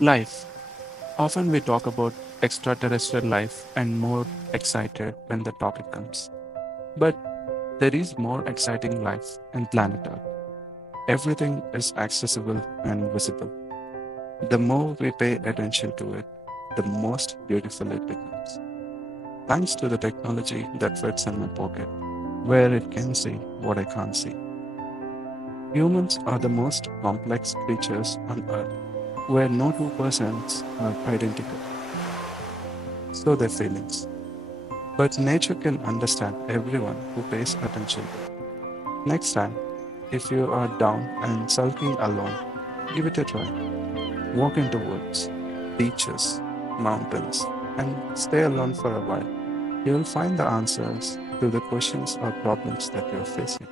Life. Often we talk about extraterrestrial life and more excited when the topic comes. But there is more exciting life in planet Earth. Everything is accessible and visible. The more we pay attention to it, the most beautiful it becomes. Thanks to the technology that fits in my pocket, where it can see what I can't see. Humans are the most complex creatures on Earth, where no two persons are identical, so their feelings. But nature can understand everyone who pays attention to it. Next time, if you are down and sulking alone, give it a try. Walk into woods, beaches, mountains, and stay alone for a while. You will find the answers to the questions or problems that you are facing.